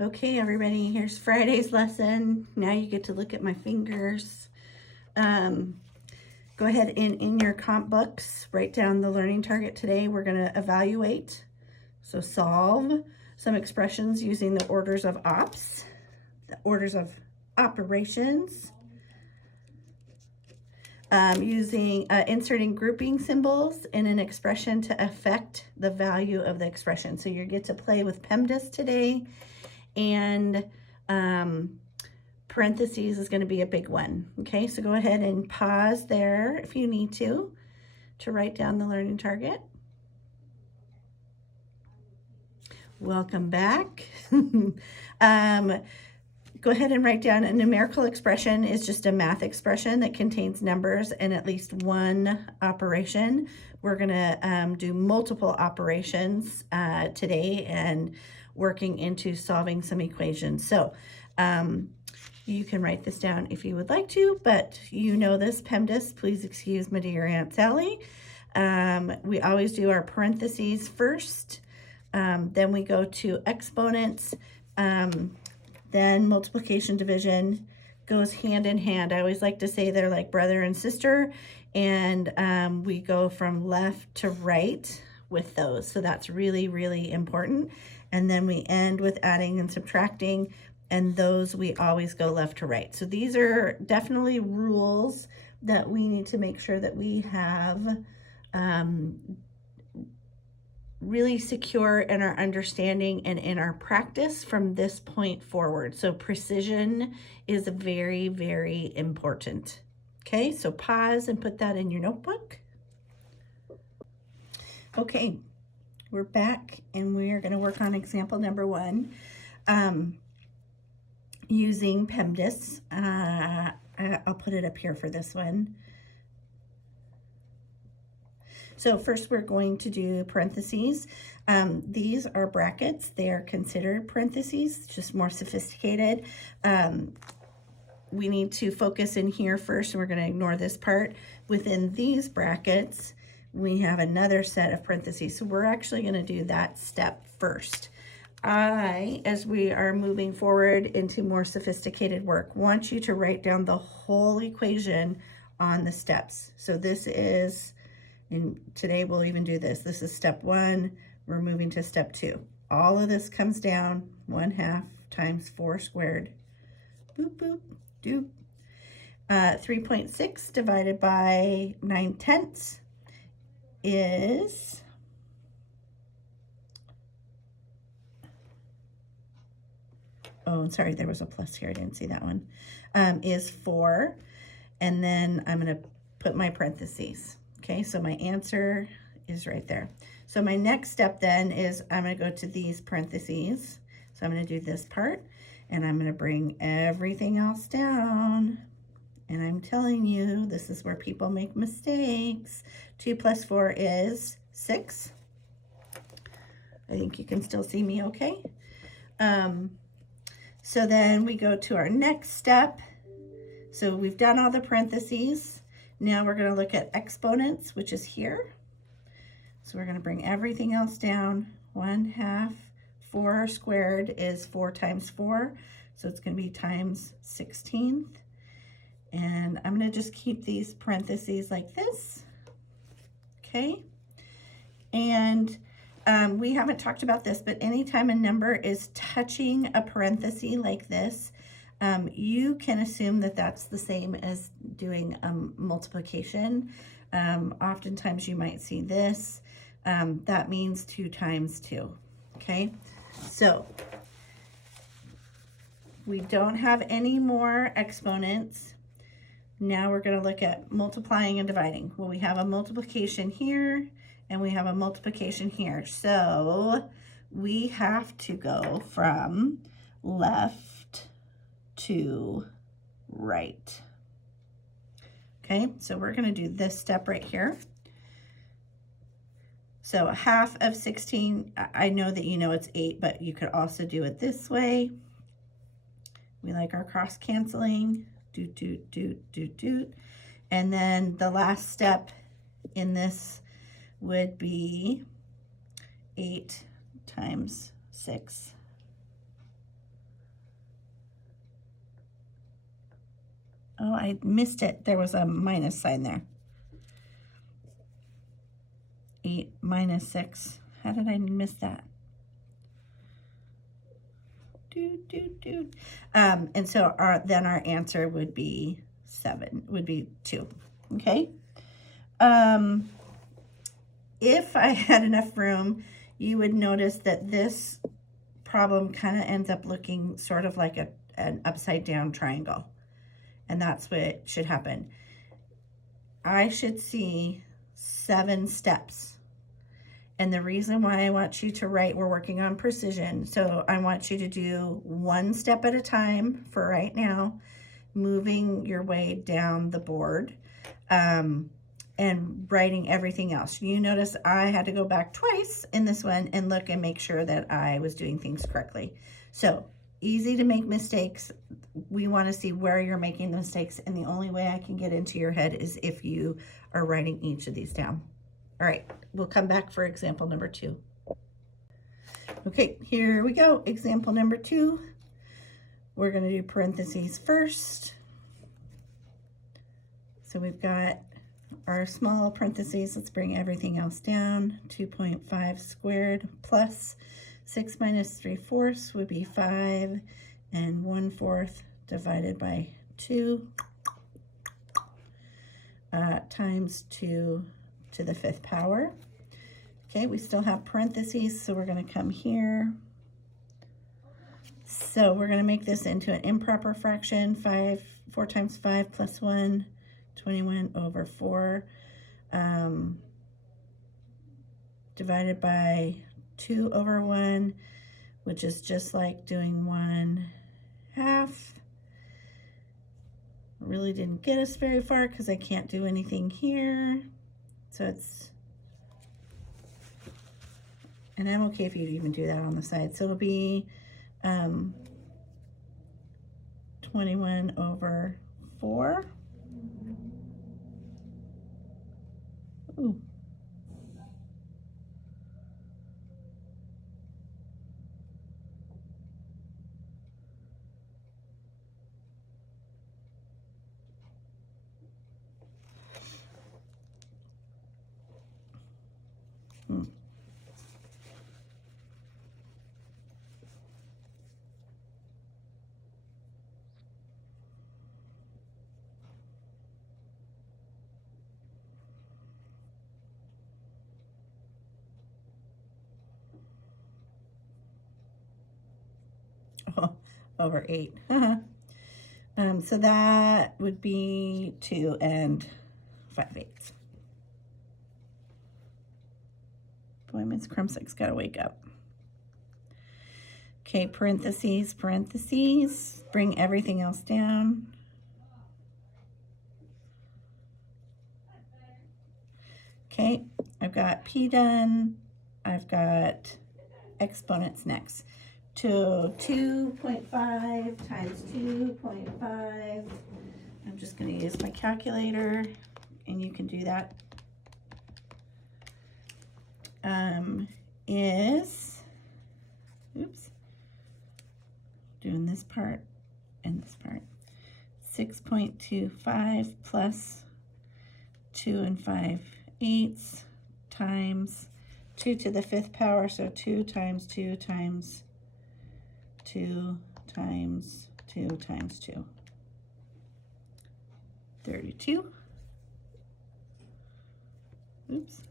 Okay, everybody, here's Friday's lesson. Now you get to look at my fingers. Go ahead and in your comp books, write down the learning target today. We're going to evaluate. So solve some expressions using the orders of ops, the orders of operations, inserting grouping symbols in an expression to affect the value of the expression. So you get to play with PEMDAS today, and parentheses is going to be a big one. Okay, so go ahead and pause there if you need to write down the learning target. Welcome back. Go ahead and write down a numerical expression is just a math expression that contains numbers and at least one operation. We're going to do multiple operations today and working into solving some equations. So you can write this down if you would like to, but you know this, PEMDAS, please excuse my dear Aunt Sally. We always do our parentheses first, then we go to exponents, then multiplication, division goes hand in hand. I always like to say they're like brother and sister, and we go from left to right with those. So that's really, really important. And then we end with adding and subtracting, and those we always go left to right. So these are definitely rules that we need to make sure that we have really secure in our understanding and in our practice from this point forward. So precision is very, very important. Okay, so pause and put that in your notebook. Okay, we're back and we are going to work on example number 1 using PEMDAS. I'll put it up here for this one. So first we're going to do parentheses. These are brackets. They are considered parentheses, just more sophisticated. We need to focus in here first, and we're going to ignore this part. Within these brackets, we have another set of parentheses. So we're actually going to do that step first. As we are moving forward into more sophisticated work, want you to write down the whole equation on the steps. So this is, and today we'll even do this. This is step 1. We're moving to step 2. All of this comes down 1/2 times 4 squared. Boop, boop, doop. 3.6 divided by 9/10 is sorry, there was a plus here. I didn't see that one. Is 4. And then I'm going to put my parentheses. Okay, so my answer is right there. So my next step then is I'm going to go to these parentheses. So I'm going to do this part, and I'm going to bring everything else down. And I'm telling you, this is where people make mistakes. 2 plus 4 is 6. I think you can still see me okay. So then we go to our next step. So we've done all the parentheses. Now we're going to look at exponents, which is here. So we're going to bring everything else down. 1/2. 4 squared is 4 times 4. So it's going to be times 16th. And I'm going to just keep these parentheses like this. Okay. And we haven't talked about this, but anytime a number is touching a parenthesis like this, you can assume that that's the same as doing multiplication. Oftentimes you might see this. That means 2 times 2. Okay, so we don't have any more exponents. Now we're going to look at multiplying and dividing. Well, we have a multiplication here, and we have a multiplication here. So we have to go from left to right. Okay, so we're going to do this step right here. So 1/2 of 16, I know that you know it's 8, but you could also do it this way. We like our cross canceling. Doot, doot, doot, doot, doot. And then the last step in this would be 8 times 6. Oh, I missed it. There was a minus sign there. 8 minus 6. How did I miss that? And so then our answer would be 2. Okay. If I had enough room, you would notice that this problem kind of ends up looking sort of like an upside down triangle. And that's what should happen. I should see 7 steps. And the reason why I want you to write, we're working on precision. So I want you to do 1 step at a time for right now, moving your way down the board, and writing everything else. You notice I had to go back twice in this one and look and make sure that I was doing things correctly. So easy to make mistakes. We want to see where you're making the mistakes. And the only way I can get into your head is if you are writing each of these down. All right, we'll come back for example number 2. Okay, here we go. Example number 2. We're going to do parentheses first. So we've got our small parentheses. Let's bring everything else down. 2.5 squared plus 6 minus 3/4 would be 5, and 1/4 divided by 2 times 2 to the 5th power. Okay, we still have parentheses, so we're going to come here. So we're going to make this into an improper fraction. 4 times 5 plus 1, 21 over 4, divided by 2 over 1, which is just like doing 1/2. Really didn't get us very far because I can't do anything here. So it's, and I'm okay if you even do that on the side. So it'll be 21 over 4. Ooh. Over 8. So that would be 2 and 5/8. Boy, Miss Crumsick's got to wake up. Okay, parentheses, parentheses. Bring everything else down. Okay, I've got P done. I've got exponents next. To 2.5 times 2.5. I'm just going to use my calculator, and you can do that. Is, oops, doing this part and this part. 6.25 plus 2 and 5/8 times 2 to the 5th power, so 2 times 2 times 2 times 2 times 2. 32. Oops.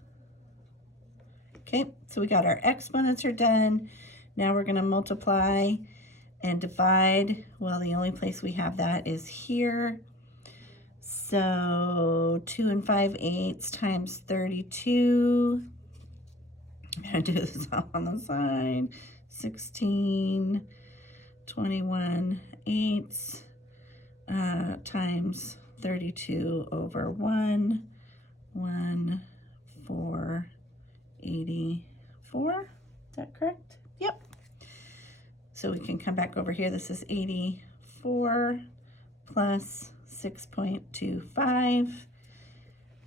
Okay, so we got our exponents are done. Now we're going to multiply and divide. Well, the only place we have that is here. So 2 and 5/8 times 32. I'm going to do this all on the side. 16, 21/8 times 32 over 1, 484. Is that correct? Yep. So we can come back over here. This is 84 plus 6.25.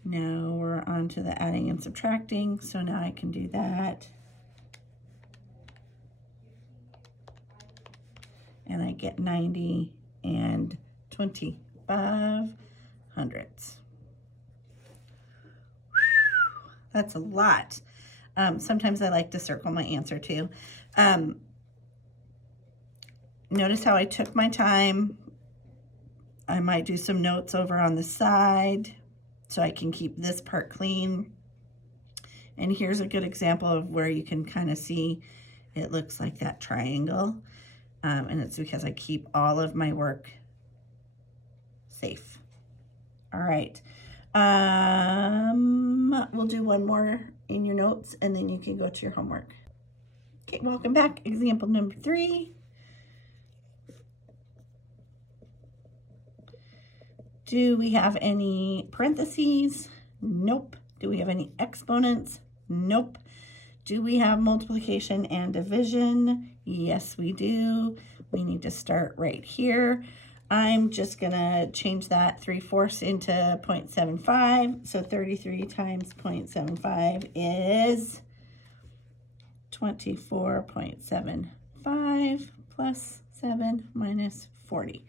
Now we're on to the adding and subtracting. So now I can do that. And I get 90 and 20. hundredths. That's a lot. Sometimes I like to circle my answer too. Notice how I took my time. I might do some notes over on the side so I can keep this part clean. And here's a good example of where you can kind of see it looks like that triangle. And it's because I keep all of my work safe. All right. We'll do one more in your notes and then you can go to your homework. Okay, welcome back. Example number 3. Do we have any parentheses? Nope. Do we have any exponents? Nope. Do we have multiplication and division? Yes, we do. We need to start right here. I'm just gonna change that 3/4 into 0.75. So 33 times 0.75 is 24.75 plus 7 minus 40.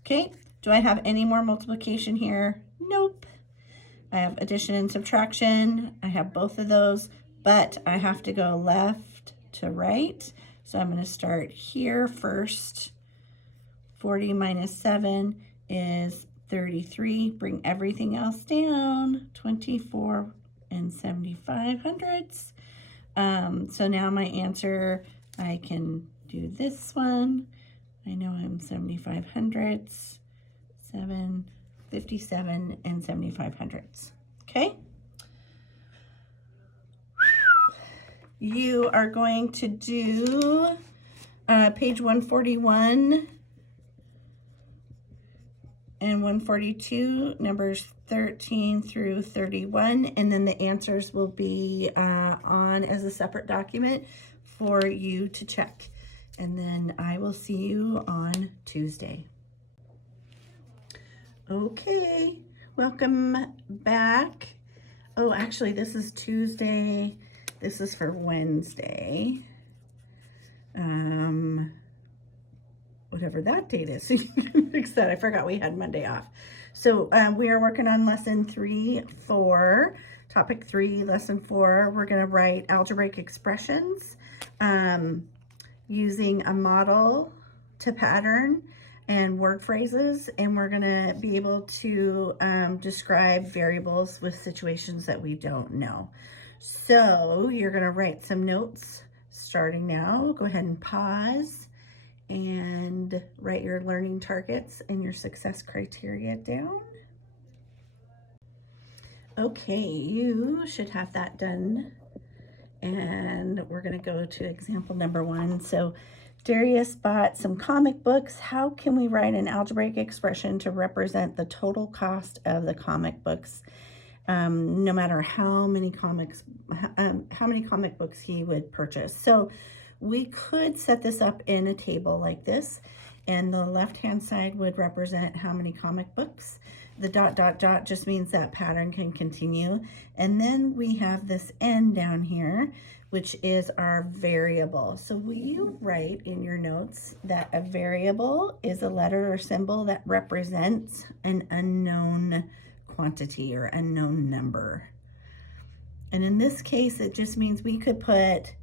Okay, do I have any more multiplication here? Nope. I have addition and subtraction. I have both of those, but I have to go left to right. So I'm going to start here first. 40 minus 7 is 33. Bring everything else down. 24 and 75 hundredths. So now my answer, I can do this one. I know I'm 75 hundredths. 57 and 75 hundredths. Okay. You are going to do page 141 and 142, numbers 13 through 31, and then the answers will be on as a separate document for you to check. And then I will see you on Tuesday. Okay, welcome back. Oh, actually, this is Tuesday. This is for Wednesday. Whatever that date is, so you can fix that. I forgot we had Monday off. So we are working on lesson 3-4, topic 3, lesson 4. We're going to write algebraic expressions using a model to pattern and word phrases, and we're going to be able to describe variables with situations that we don't know. So you're going to write some notes starting now. Go ahead and pause and write your learning targets and your success criteria down. Okay, you should have that done. And we're going to go to example number 1. So Darius bought some comic books. How can we write an algebraic expression to represent the total cost of the comic books, no matter how many comic books he would purchase? So we could set this up in a table like this, and the left-hand side would represent how many comic books. The ... just means that pattern can continue. And then we have this n down here, which is our variable. So will you write in your notes that a variable is a letter or symbol that represents an unknown quantity or unknown number? And in this case, it just means we could put,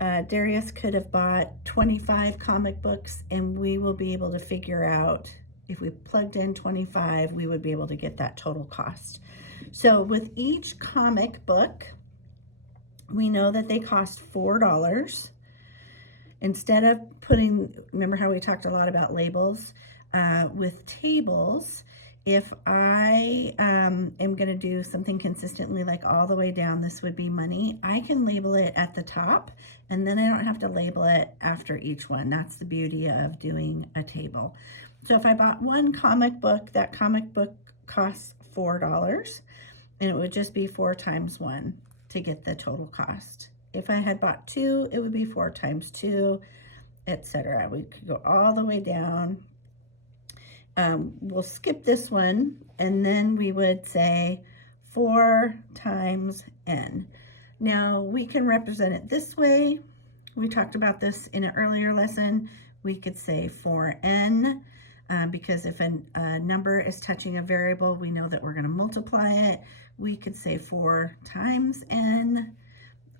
Darius could have bought 25 comic books, and we will be able to figure out, if we plugged in 25, we would be able to get that total cost. So with each comic book, we know that they cost $4. Instead of putting, remember how we talked a lot about labels? With tables, if I am going to do something consistently, like all the way down, this would be money, I can label it at the top, and then I don't have to label it after each one. That's the beauty of doing a table. So if I bought one comic book, that comic book costs $4, and it would just be 4 times 1 to get the total cost. If I had bought 2, it would be 4 times 2, etc. We could go all the way down. We'll skip this one, and then we would say 4 times n. Now we can represent it this way. We talked about this in an earlier lesson. We could say 4n because if a number is touching a variable, we know that we're going to multiply it. We could say 4 times n.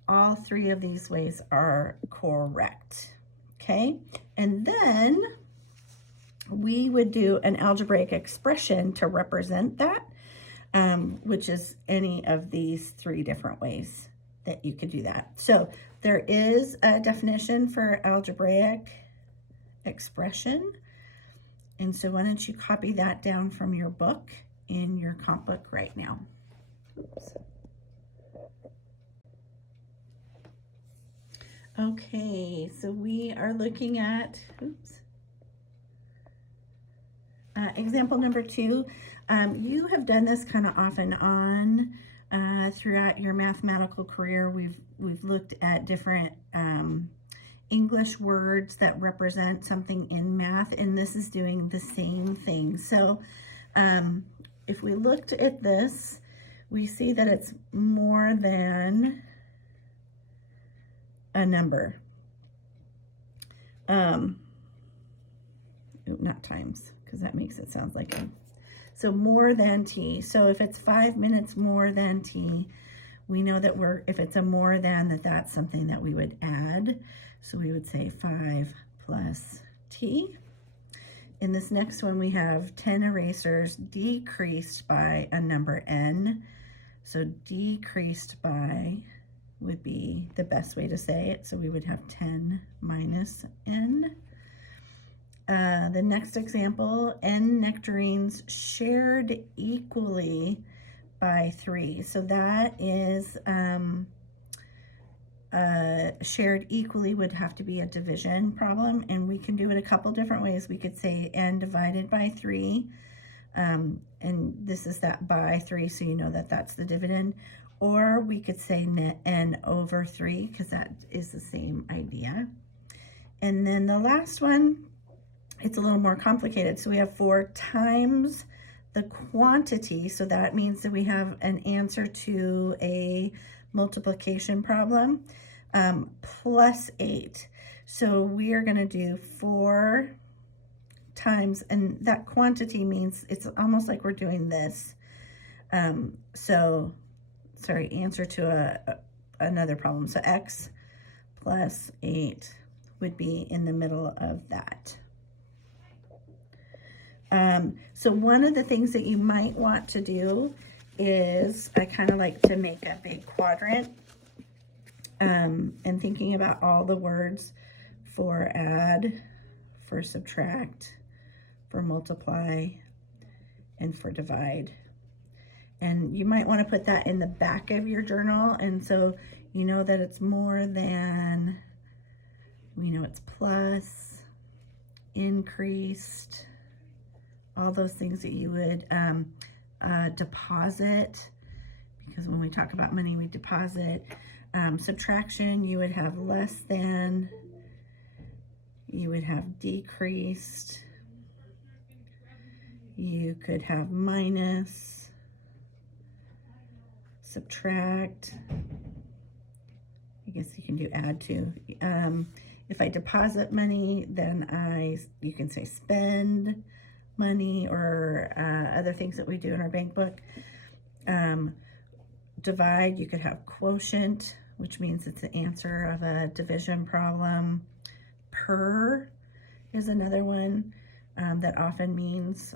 All 3 of these ways are correct. Okay, and then we would do an algebraic expression to represent that, which is any of these 3 different ways that you could do that. So there is a definition for algebraic expression. And so why don't you copy that down from your book in your comp book right now. Oops. Okay, so we are looking at, example number 2. You have done this kind of off and on throughout your mathematical career. We've looked at different English words that represent something in math, and this is doing the same thing. So if we looked at this, we see that it's more than a number. Not times, because that makes it sound like a, so more than t. So if it's 5 minutes more than t, we know that if it's a more than, that's something that we would add. So we would say 5 plus t. In this next one, we have 10 erasers decreased by a number n. So decreased by would be the best way to say it. So we would have 10 minus n. The next example, n nectarines shared equally by 3. So that is shared equally would have to be a division problem, and we can do it a couple different ways. We could say n divided by 3, and this is that by 3, so you know that that's the dividend. Or we could say n over 3, because that is the same idea. And then the last one, it's a little more complicated. So we have 4 times the quantity. So that means that we have an answer to a multiplication problem, plus 8. So we are going to do 4 times, and that quantity means it's almost like we're doing this. Answer to another problem. So x plus 8 would be in the middle of that. So one of the things that you might want to do is, I kind of like to make a big quadrant, and thinking about all the words for add, for subtract, for multiply, and for divide. And you might want to put that in the back of your journal, and so you know that it's more than, we know it's plus, increased, all those things that you would deposit, because when we talk about money, we deposit. Subtraction, you would have less than, you would have decreased, you could have minus, subtract, I guess you can do add too. If I deposit money, then you can say spend money, or other things that we do in our bank book. Divide, you could have quotient, which means it's the answer of a division problem. Per is another one that often means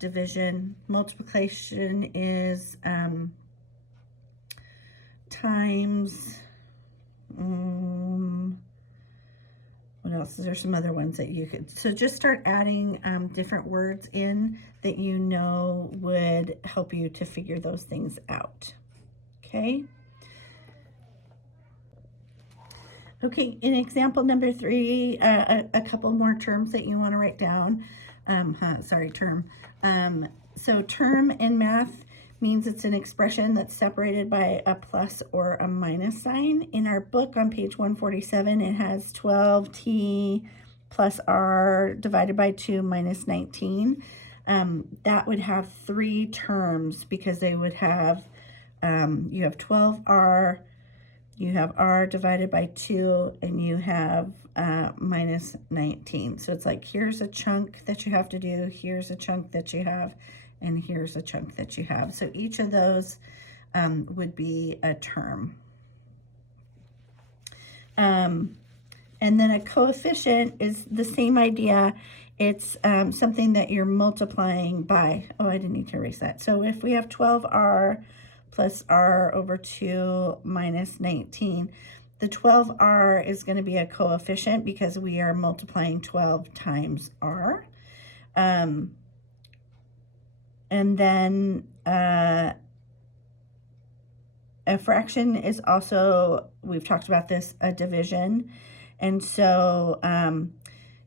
division. Multiplication is times. What else? There's some other ones that you could, so just start adding different words in that you know would help you to figure those things out. Okay. Okay, in example number 3, a couple more terms that you want to write down. So term in math means it's an expression that's separated by a plus or a minus sign. In our book on page 147, it has 12t plus r divided by 2 minus 19. That would have 3 terms, because they would have, you have 12r you have r divided by 2, and you have minus 19. So it's like, here's a chunk that you have to do, here's a chunk that you have, and here's a chunk that you have. So each of those would be a term. And then a coefficient is the same idea. It's something that you're multiplying by. Oh, I didn't need to erase that. So if we have 12r plus r over 2 minus 19, the 12r is going to be a coefficient because we are multiplying 12 times r. And then a fraction is also, we've talked about this, a division. And so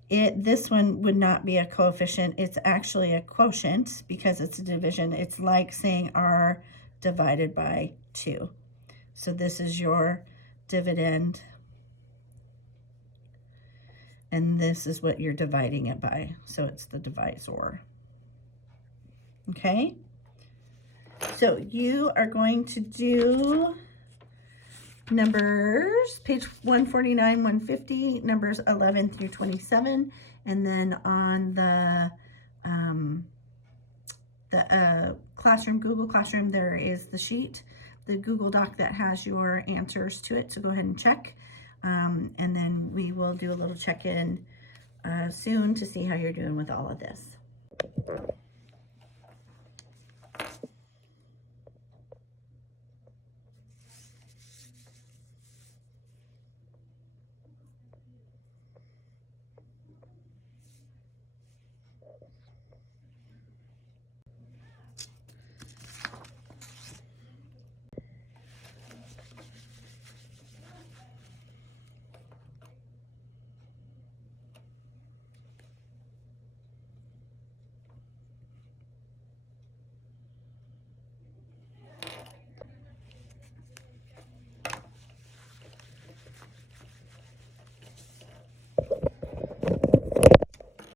this one would not be a coefficient. It's actually a quotient because it's a division. It's like saying r divided by 2. So this is your dividend, and this is what you're dividing it by. So it's the divisor. Okay? So you are going to do numbers, page 149, 150, numbers 11 through 27, and then on the Classroom, Google Classroom, there is the sheet, the Google Doc that has your answers to it, so go ahead and check, and then we will do a little check-in soon to see how you're doing with all of this.